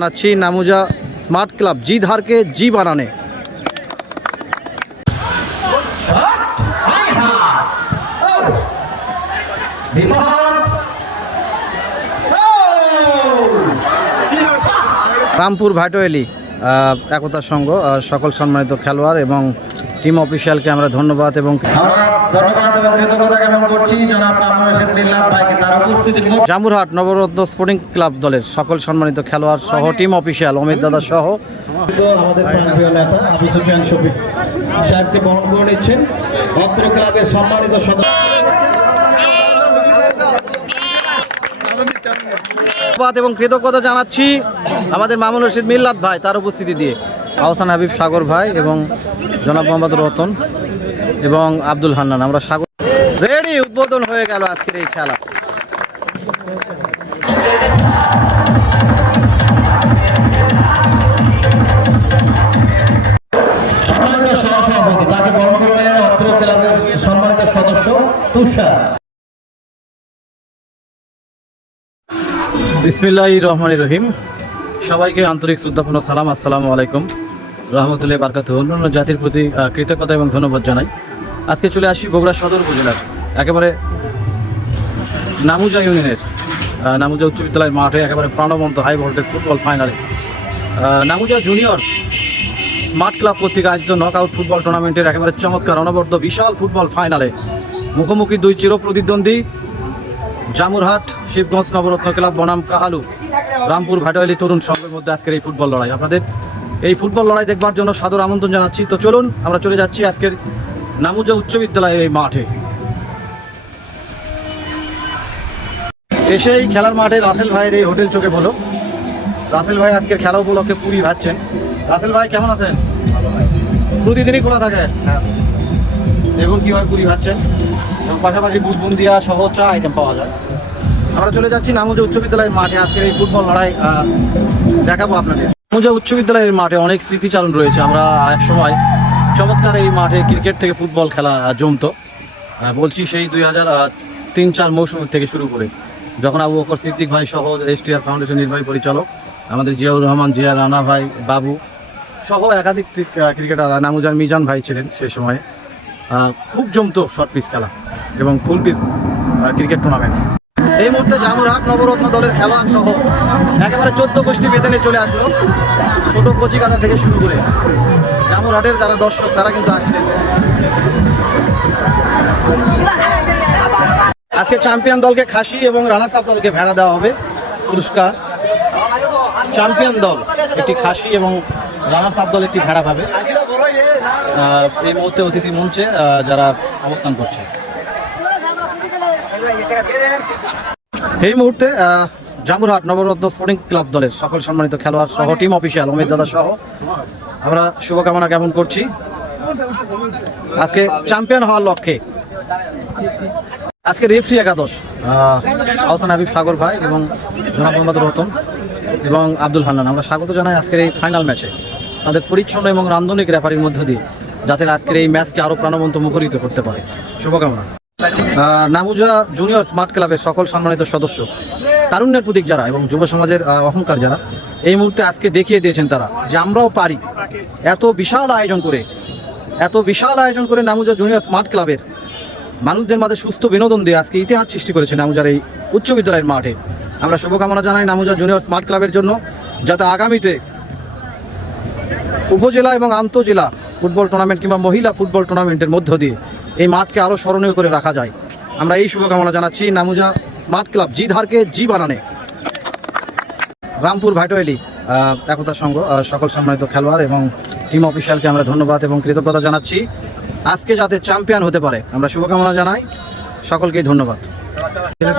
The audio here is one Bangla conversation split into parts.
জানাচ্ছি নামুজা স্মার্ট ক্লাব জি ধারকে জি বানানে। রামপুর ভাটোয়েলি একতা সংঘ সকল সম্মানিত খেলোয়াড় এবং টিম অফিসিয়ালকে আমরা ধন্যবাদ এবং ধন্যবাদ এবং কৃতজ্ঞতা জ্ঞাপন করছি জনাব মামুন হোসেন মিল্লাত ভাইকে তার উপস্থিতির জামুরহাট নবরত্ন স্পোর্টিং ক্লাব দলের সকল সম্মানিত খেলোয়াড় সহ টিম অফিসিয়াল অমিত দাদা সহ আমাদের প্রাণপ্রিয় নেতা আবু সুফিয়ান শফিক সাহেবকে বহন করে নিচ্ছেন। অত্র ক্লাবের সম্মানিত সদস্য ধন্যবাদ এবং কৃতজ্ঞতা জানাচ্ছি আমাদের মামুন রশিদ মিল্লাত ভাই তার উপস্থিতি দিয়ে। আহসান হাবিব সাগর ভাই এবং জনাব মোহাম্মদ রতন। এবং আব্দুল হান্নান আমরা স্বাগত। রেডি উদ্বোধন হয়ে গেল আজকের এই খেলা। সম্মানিত সহসভাপতি তাকে বহন করে নেন অত্র ক্লাবের সম্মানিত সদস্য তুষার। বিসমিল্লাহ রহমান রহিম। সবাইকে আন্তরিক শ্রদ্ধাপূর্ণ সালাম আসসালামু আলাইকুম। রহমতুল্লাহ বারকাত অন্যান্য জাতির প্রতি কৃতজ্ঞতা এবং ধন্যবাদ জানাই। আজকে চলে আসি বগুড়া সদর উপজেলার, একেবারে নামুজা ইউনিয়নের নামুজা উচ্চ বিদ্যালয়ের মাঠে একেবারে প্রাণবন্ত হাই ভোল্টেজ ফুটবল ফাইনালে নামুজা জুনিয়র স্মার্ট ক্লাব কর্তৃক আয়োজিত নক আউট ফুটবল টুর্নামেন্টের একেবারে চমৎকার, অনবদ্য, বিশাল ফুটবল ফাইনালে মুখোমুখি দুই চির প্রতিদ্বন্দ্বী জামুরহাট, শিবগঞ্জ নবরত্ন ক্লাব, বনাম কাহালু, রামপুর ভাটোয়ালি তরুণ সংঘের মধ্যে আজকের এই ফুটবল লড়াই। আপনাদের এই ফুটবল লড়াই দেখবার জন্য সাদর আমন্ত্রণ জানাচ্ছি। তো চলুন, আমরা চলে যাচ্ছি আজকের নামুজা উচ্চ বিদ্যালয়ের এই মাঠে। এসেই খেলার মাঠে রাসেল ভাইয়ের এই হোটেল চোখে বলো রাসেল ভাই আজকের খেলা উপলক্ষে পুরি ভাবছেন রাসেল ভাই, কেমন আছেন? প্রতিদিনই খোলা থাকে। দেখুন কীভাবে পুরি ভাবছেন এবং পাশাপাশি বুদবুন্দিয়া সহ চা আইটেম পাওয়া যায়। আমরা চলে যাচ্ছি নামুজা উচ্চ বিদ্যালয়ের মাঠে। আজকের এই ফুটবল লড়াই দেখাবো আপনাদের। নামুজা উচ্চ বিদ্যালয়ের মাঠে অনেক স্মৃতিচারণ রয়েছে। আমরা এক সময় চমৎকার এই মাঠে ক্রিকেট থেকে ফুটবল খেলা জমতো। বলছি সেই দুই হাজার তিন চার মৌসুম থেকে শুরু করে। যখন আবু বকর সিদ্দিক ভাই সহ এসটিআর ফাউন্ডেশন নির্বাহী পরিচালক, আমাদের জিয়াউর রহমান, জিয়া রানা ভাই, বাবু সহ একাধিক ক্রিকেটার নামুজার মিজান ভাই ছিলেন সে সময়। খুব জমতো শর্ট পিচ খেলা এবং ফুল পিচ ক্রিকেট টুর্নামেন্ট এই মুহূর্তে জামুরহাট নবরত্ন দলের খেলোয়াড় সহ একেবারে চোদ্দ গোষ্ঠী বেতনে চলে আসলো ছোট কচিকাতা থেকে শুরু করে জামুরহাটের যারা দর্শক, তারা কিন্তু আসলেন আজকে চ্যাম্পিয়ন দলকে খাসি এবং রানার্স আপ দলকে ভেড়া দেওয়া হবে, পুরস্কার। চ্যাম্পিয়ন দল একটি খাসি এবং রানার্স আপ দল একটি ভেড়া পাবে। এই মুহূর্তে অতিথি মঞ্চে যারা অবস্থান করছে। এই মুহূর্তে জামুরহাট নবরত্ন স্পোর্টিং ক্লাব দলের সকল সম্মানিত খেলোয়াড় সহ টিম অফিসিয়াল অমিত দাদা সহ আমরা শুভকামনা জ্ঞাপন করছি। আজকে চ্যাম্পিয়ন হওয়ার লক্ষ্যে। আজকে রেফ্রি একাদশ আহ, আহসান হাবিব সাগর ভাই এবং জনাব মোহাম্মদ রতন এবং আব্দুল হান্নান। আমরা স্বাগত জানাই আজকের এই ফাইনাল ম্যাচে তাদের পরিচ্ছন্ন এবং রান্ধনিক রেফারির মধ্য দিয়ে যাতে আজকের এই ম্যাচকে আরও প্রাণবন্ত মুখরিত করতে পারে। শুভকামনা। নামুজা জুনিয়র স্মার্ট ক্লাবের সকল সম্মানিত সদস্য, তারুণ্যের প্রতীক যারা এবং যুব সমাজের অহংকার যারা, এই মুহূর্তে আজকে দেখিয়ে দিয়েছেন তারা যে আমরাও পারি। এত বিশাল আয়োজন করে, এত বিশাল আয়োজন করে নামুজা জুনিয়র স্মার্ট ক্লাবের মানুষদের মাঝে সুস্থ বিনোদন দিয়ে আজকে ইতিহাস সৃষ্টি করেছে নামুজার এই উচ্চ বিদ্যালয়ের মাঠে। আমরা শুভকামনা জানাই নামুজা জুনিয়র স্মার্ট ক্লাবের জন্য, যাতে আগামীতে উপজেলা এবং আন্তজেলা ফুটবল টুর্নামেন্ট কিংবা মহিলা ফুটবল টুর্নামেন্টের মধ্য দিয়ে এই মাঠকে আরও স্মরণীয় করে রাখা যায়। আমরা এই শুভকামনা জানাচ্ছি নামুজা স্মার্ট ক্লাব জি ধারকে জি বানানে। রামপুর ভাটোয়ালি আহ, একতা সংঘ সকল সম্মানিত খেলোয়াড় এবং টিম অফিসিয়ালকে আমরা ধন্যবাদ এবং কৃতজ্ঞতা জানাচ্ছি। আজকে যাতে চ্যাম্পিয়ন হতে পারে আমরা শুভকামনা জানাই। সকলকেই ধন্যবাদ। মানে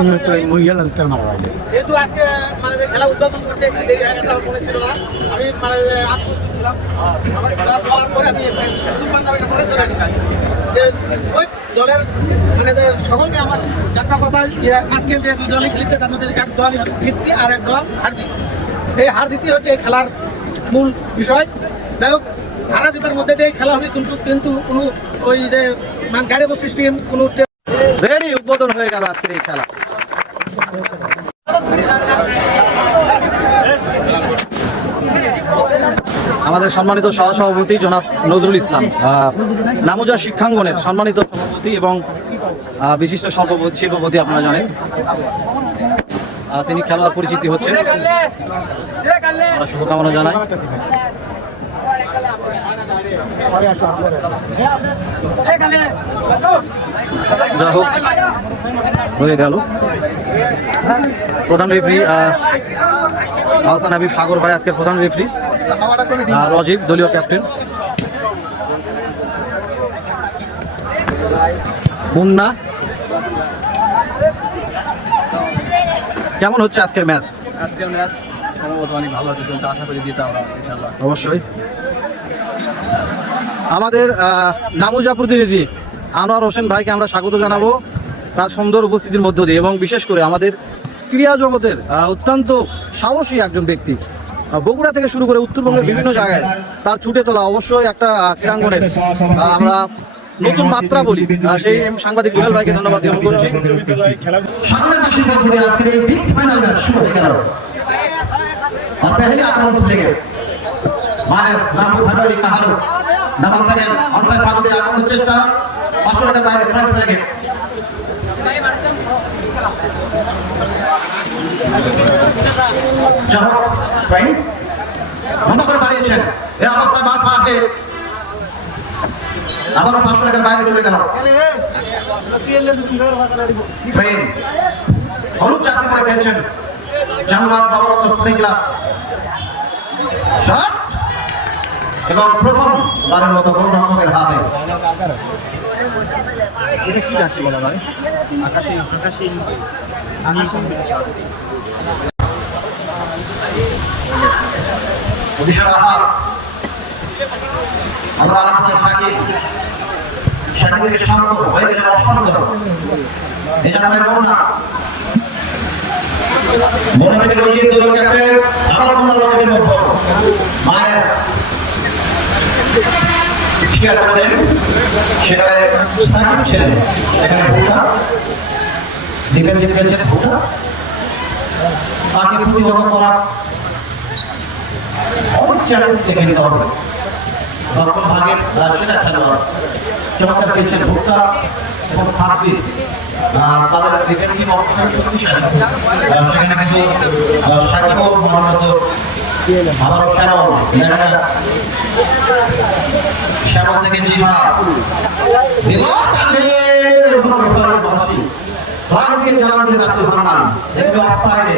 আমি যে, ওই দলের মানে সকলকে আমার একটা কথা আজকে যে দুই দলই খেলতে তার এক দল জিতবি আর এক দল হারবি। এই হার জিতি হচ্ছে এই খেলার মূল বিষয়। যাই হোক, হারা জিতার মধ্যে দিয়ে খেলা হবে, কিন্তু কিন্তু কোনো ওই যে মানে গাড়ি বস সিস্টেম কোনো রেডি উদ্বোধন হয়ে গেল আজকের এই খেলা। আমাদের সম্মানিত সহসভাপতি জনাব নজরুল ইসলাম। নামুজা শিক্ষাঙ্গনের সম্মানিত সভাপতি এবং বিশিষ্ট শিল্পপতি শিল্পপতি আপনারা জানেন। তিনি খেলোয়াড় পরিচিতি হচ্ছেন। শুভকামনা জানাই। যা হোক, হয়ে গেল। প্রধান রেফারি আহসান হাবিব সাগর ভাই আজকের প্রধান রেফারি রজিব দলীয় ক্যাপ্টেন। মুন্না। কেমন হচ্ছে আজকের ম্যাচ? আজকের ম্যাচ সম্ভবত অনেক ভালো হতে চলছে আশা করি জিতে আমরা ইনশাল্লাহ অবশ্যই। আমাদের নামুজা প্রতিনিধি আনোয়ার হোসেন ভাইকে আমরা স্বাগত জানাব তার সুন্দর উপস্থিতির মধ্য দিয়ে এবং বিশেষ করে আমাদের ক্রীড়া জগতের অত্যন্ত সাহসী একজন ব্যক্তি। বগুড়া থেকে শুরু করে উত্তরবঙ্গের বিভিন্ন জায়গায় তার ছুটে চলা অবশ্যই একটা ক্রীড়াঙ্গনের আমরা নতুন মাত্রা বলি। সেই সাংবাদিক বিশাল ভাইকে ধন্যবাদ জ্ঞাপন করছি। সামনে পক্ষ থেকে আজকের এই হয়ে গেল। চেষ্টা। পাঁচশো টাকার বাইরে ছয় যাহোক করে বাড়িয়েছেন এই অবস্থায় পাঁচশো টাকার বাইরে চলে গেল। ট্রেন হলুদ চাকরি করে খেলছেন জামরাত নবরত্ন স্প্রিং এবং প্রথম বারের মতো গোলরক্ষকের হাতে। আকাশি আকাশি আহার আমরা আলাপ সাকিব সাকিব থেকে শান্ত হয়ে গেলেন অশান্ত মনে থেকে রয়েছে দুটো ক্যাপ্টেন মতো মাইনাস স্বীকার করে সেখানে সাকিব ছিলেন এখানে ভুটা ডিফেন্সিভ খেলছেন ভুটা তাকে অনেক চ্যালেঞ্জ দেখে নিতে হবে। দক্ষিণ ভাগের সেটা খেলোয়াড়, চমৎকার খেলছেন ভুট্টা এবং সাব্বির তাদের ডিফেন্সিভ অপশন শক্তিশালী। সেখানে কিন্তু সাকিবও ভালো মতো আবারও শ্যামল। দেখা যাক। শ্যামল থেকে জিভা। দিয়ে জানান দিলেন আব্দুল হান্নান। একটু অফসাইডে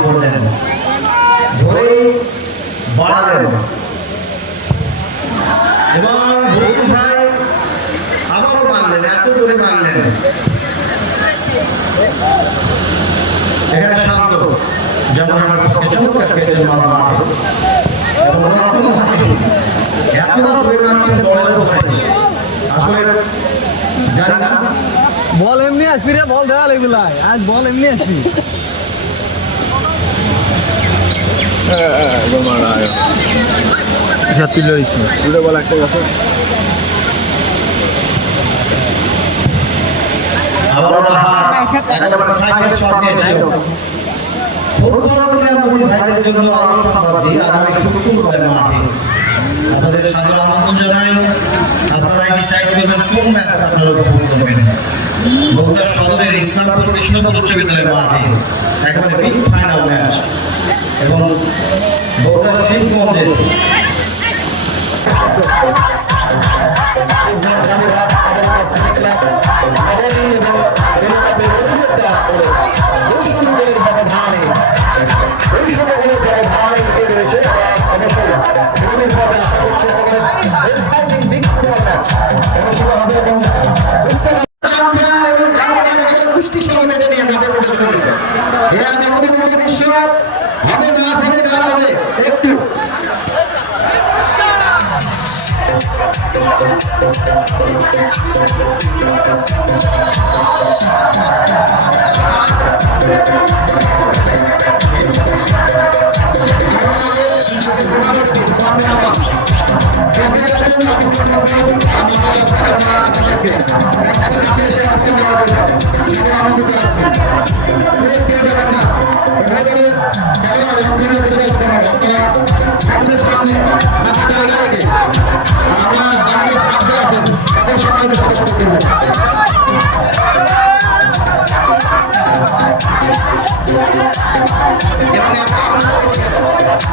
করলেন ধরে বাড়ালেন এবং ভুটু ভাই আবারও মারলেন এত জোরে মারলেন এখানে শান্ত যেমন আমার চমৎকার খেয়েছেন মামা মাঠে এবং মারছেন বলের আসলে জানি বল এমনি আসবি রে বল দেওয়া লাগবে। আজ বল এমনি আসবি। দুটো বল একটা ফুটবল ভাইদের জন্য আরও সংবাদ দিই। আগামী শুক্রবার মাঠে আপনাদের সাদর আমন্ত্রণ জানাই। আপনারা ডিসাইড করবেন কোন ম্যাচ আপনারা উপভোগ করবেন। বগুড়া সদরের ইসলামপুর কৃষ্ণপুর উচ্চ বিদ্যালয় মাঠে একেবারে বিগ ফাইনাল ম্যাচ এবং বগুড়া শিবগঞ্জের পুষ্টি সহ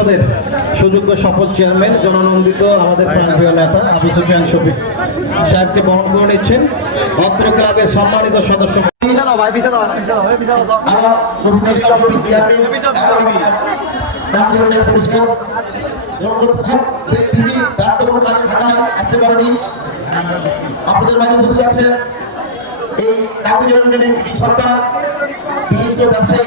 পরিষদের সুযোগ্য সফল চেয়ারম্যান, জননন্দিত আমাদের প্রাণপ্রিয় নেতা আবু সুফিয়ান শফিক সাহেবকে বহন করে নিচ্ছেন। অত্র ক্লাবের সম্মানিত সদস্য আপনাদের মাঝে উপস্থিত। আছেন এই বিশিষ্ট ব্যবসায়ী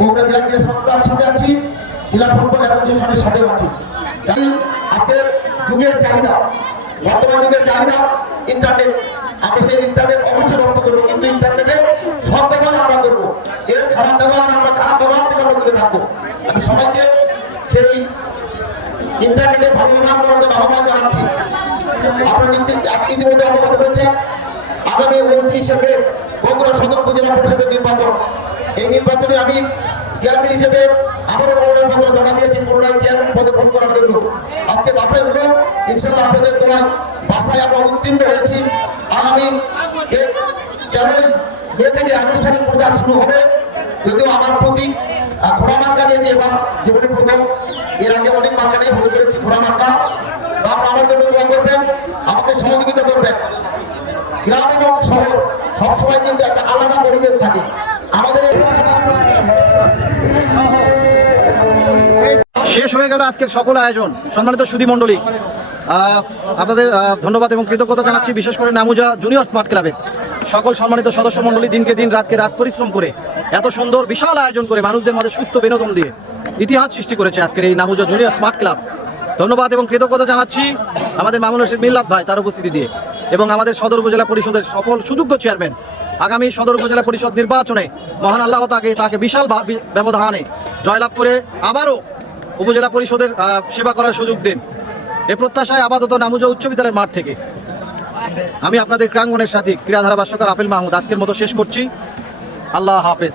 বগুড়া জেলা ক্রীড়া সংস্থার সাথে আছি, জেলা ফুটবল অ্যাসোসিয়েশনের সাথেও আছি। জানি আজকে যুগের চাহিদা, বর্তমান যুগের চাহিদা ইন্টারনেট আমরা সেই ইন্টারনেট অবশ্যই রক্ত করব কিন্তু ইন্টারনেটে সব ব্যবহার আমরা করব। এর খারাপ ব্যবহার আমরা, খারাপ ব্যবহার থেকে আমরা দূরে থাকব। আমি সবাইকে সেই ইন্টারনেটের ভালো ব্যবহার করার জন্য আহ্বান জানাচ্ছি। আপনারা ইতি- ইতিমধ্যে অবগত হয়েছে আগামী উনত্রিশে মে বগুড়া সদর উপজেলা পরিষদের নির্বাচন। এই নির্বাচনে আমি চেয়ারম্যান হিসেবে আবারও মনোনয়ন পত্র জমা দিয়েছি, পুনরায় চেয়ারম্যান পদে ভোট করার জন্য। আজকে বাছাই হলো ইনশাল্লাহ আপনাদের তোমার বাসায় আমরা উত্তীর্ণ হয়েছি। আগামী তেরোই মে থেকে আনুষ্ঠানিক প্রচার শুরু হবে। যদিও আমার প্রতি ঘোড়া মার্কা নিয়েছে এবার, জীবনে প্রথম। এর আগে অনেক মার্কা নিয়ে ভোট করেছি, ঘোড়া মার্কা। আপনারা আমার জন্য দোয়া করবেন আমাকে সহযোগিতা করবেন। গ্রাম এবং শহর সবসময় কিন্তু একটা আলাদা পরিবেশ থাকে। শেষ হয়ে গেল আজকের সকল আয়োজন। সম্মানিত সুধী মণ্ডলী আহ, আপনাদের ধন্যবাদ এবং কৃতজ্ঞতা জানাচ্ছি বিশেষ করে নামুজা জুনিয়র স্মার্ট ক্লাবে। সকল সম্মানিত সদস্য মণ্ডলী দিনকে দিন রাতকে রাত পরিশ্রম করে এত সুন্দর বিশাল আয়োজন করে মানুষদের মধ্যে সুস্থ বিনোদন দিয়ে ইতিহাস সৃষ্টি করেছে আজকের এই নামুজা জুনিয়র স্মার্ট ক্লাব। ধন্যবাদ এবং কৃতজ্ঞতা জানাচ্ছি আমাদের মামুন রশিদ মিল্লাত ভাই তার উপস্থিতি দিয়ে এবং আমাদের সদর উপজেলা পরিষদের সফল সুযোগ্য চেয়ারম্যান আগামী সদর উপজেলা পরিষদ নির্বাচনে মহান আল্লাহ তাকে তাকে বিশাল ব্যবধানে জয়লাভ করে আবারও উপজেলা পরিষদের সেবা করার সুযোগ দিন। এ প্রত্যাশায় আপাতত নামুজা উচ্চ বিদ্যালয়ের মাঠ থেকে। আমি আপনাদের ক্রাঙ্গনের সাথে ক্রীড়া ধারাভাষ্যকার আপেল মাহমুদ আজকের মতো শেষ করছি। আল্লাহ হাফেজ।